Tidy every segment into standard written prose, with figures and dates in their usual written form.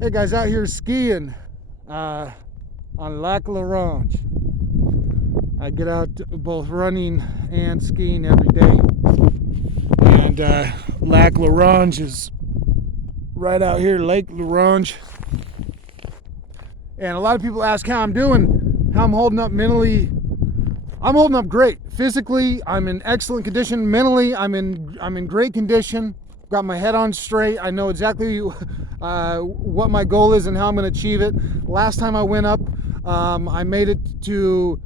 Hey guys, out here skiing on Lac La Ronge. I get out both running and skiing every day. And Lac La Ronge is right out here, Lake La Ronge. And a lot of people ask how I'm doing, how I'm holding up mentally. I'm holding up great. Physically, I'm in excellent condition. Mentally, I'm in great condition. Got my head on straight. I know exactly what my goal is and how I'm going to achieve it. Last time I went up, I made it to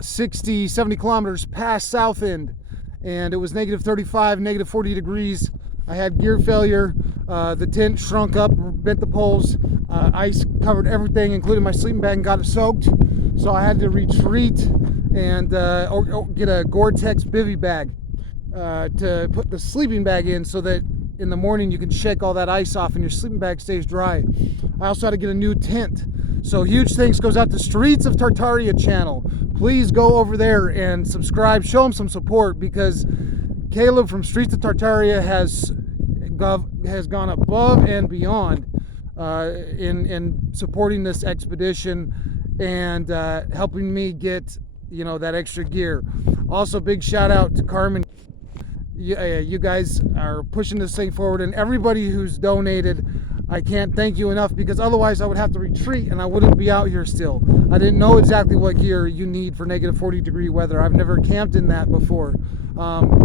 60, 70 kilometers past South End, and it was negative 35, negative 40 degrees. I had gear failure. The tent shrunk up, bent the poles. Ice covered everything, including my sleeping bag, and got it soaked. So I had to retreat and get a Gore-Tex bivy bag to put the sleeping bag in, so that in the morning you can shake all that ice off and your sleeping bag stays dry. I also had to get a new tent. So huge thanks goes out to Streets of Tartaria channel. Please go over there and subscribe, show them some support, because Caleb from Streets of Tartaria has gone above and beyond in supporting this expedition and helping me get that extra gear. Also, big shout out to Carmen. You guys are pushing this thing forward, and everybody who's donated, I can't thank you enough, because otherwise I would have to retreat and I wouldn't be out here still. I didn't know exactly what gear you need for negative 40 degree weather. I've never camped in that before.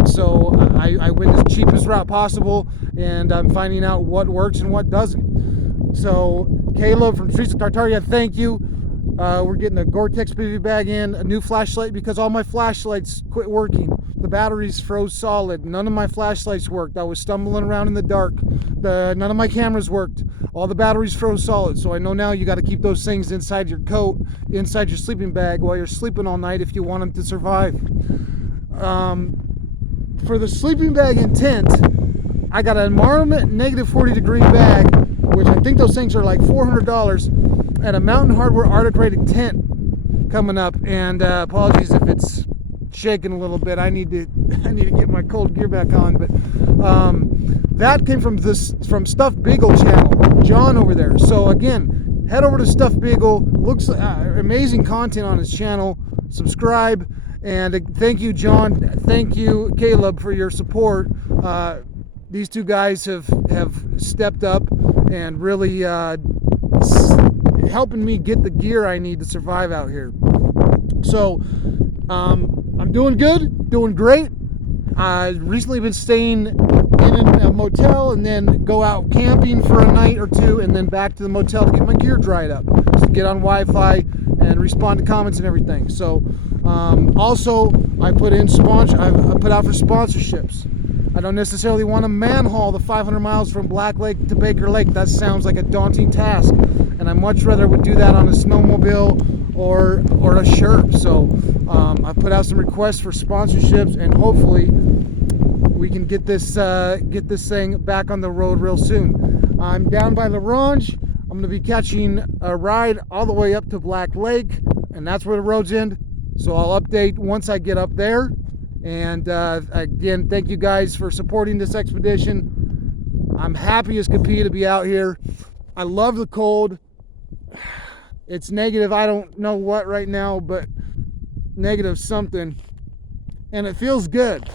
So I went the cheapest route possible, and I'm finding out what works and what doesn't. So Caleb from Streets of Tartaria, thank you. We're getting a Gore-Tex bivy bag in, a new flashlight, because all my flashlights quit working. The batteries froze solid. None of my flashlights worked. I was stumbling around in the dark. None of my cameras worked. All the batteries froze solid. So I know now you got to keep those things inside your coat, inside your sleeping bag while you're sleeping all night if you want them to survive. For the sleeping bag and tent, I got a Marmot negative 40 degree bag, which I think those things are like $400, and a Mountain Hardwear Arctic rated tent coming up. And apologies if it's shaking a little bit. I need to get my cold gear back on. But that came from Stuffed Beagle channel, John over there. So again, head over to Stuffed Beagle. Looks amazing content on his channel. Subscribe, and thank you, John. Thank you, Caleb, for your support. These two guys have stepped up and really helping me get the gear I need to survive out here. So I'm doing good, doing great. I've recently been staying in a motel, and then go out camping for a night or two, and then back to the motel to get my gear dried up, to get on Wi-Fi and respond to comments and everything. So also I put out for sponsorships. I don't necessarily want to manhaul the 500 miles from Black Lake to Baker Lake. That sounds like a daunting task, and I much rather would do that on a snowmobile or a Sherp. So I put out some requests for sponsorships, and hopefully we can get this thing back on the road real soon. I'm down by La Ronge. I'm going to be catching a ride all the way up to Black Lake, and that's where the roads end. So I'll update once I get up there. And again, thank you guys for supporting this expedition. I'm happy as could be to be out here. I love the cold. It's negative, I don't know what right now, but negative something, and it feels good.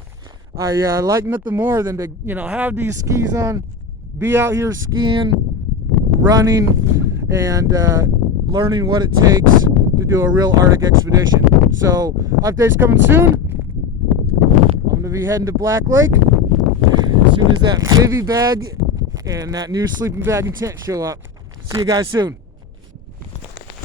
I like nothing more than to have these skis on, be out here skiing, running, and learning what it takes to do a real Arctic expedition. So updates coming soon. I'm gonna be heading to Black Lake as soon as that bivy bag and that new sleeping bag and tent show up. See you guys soon.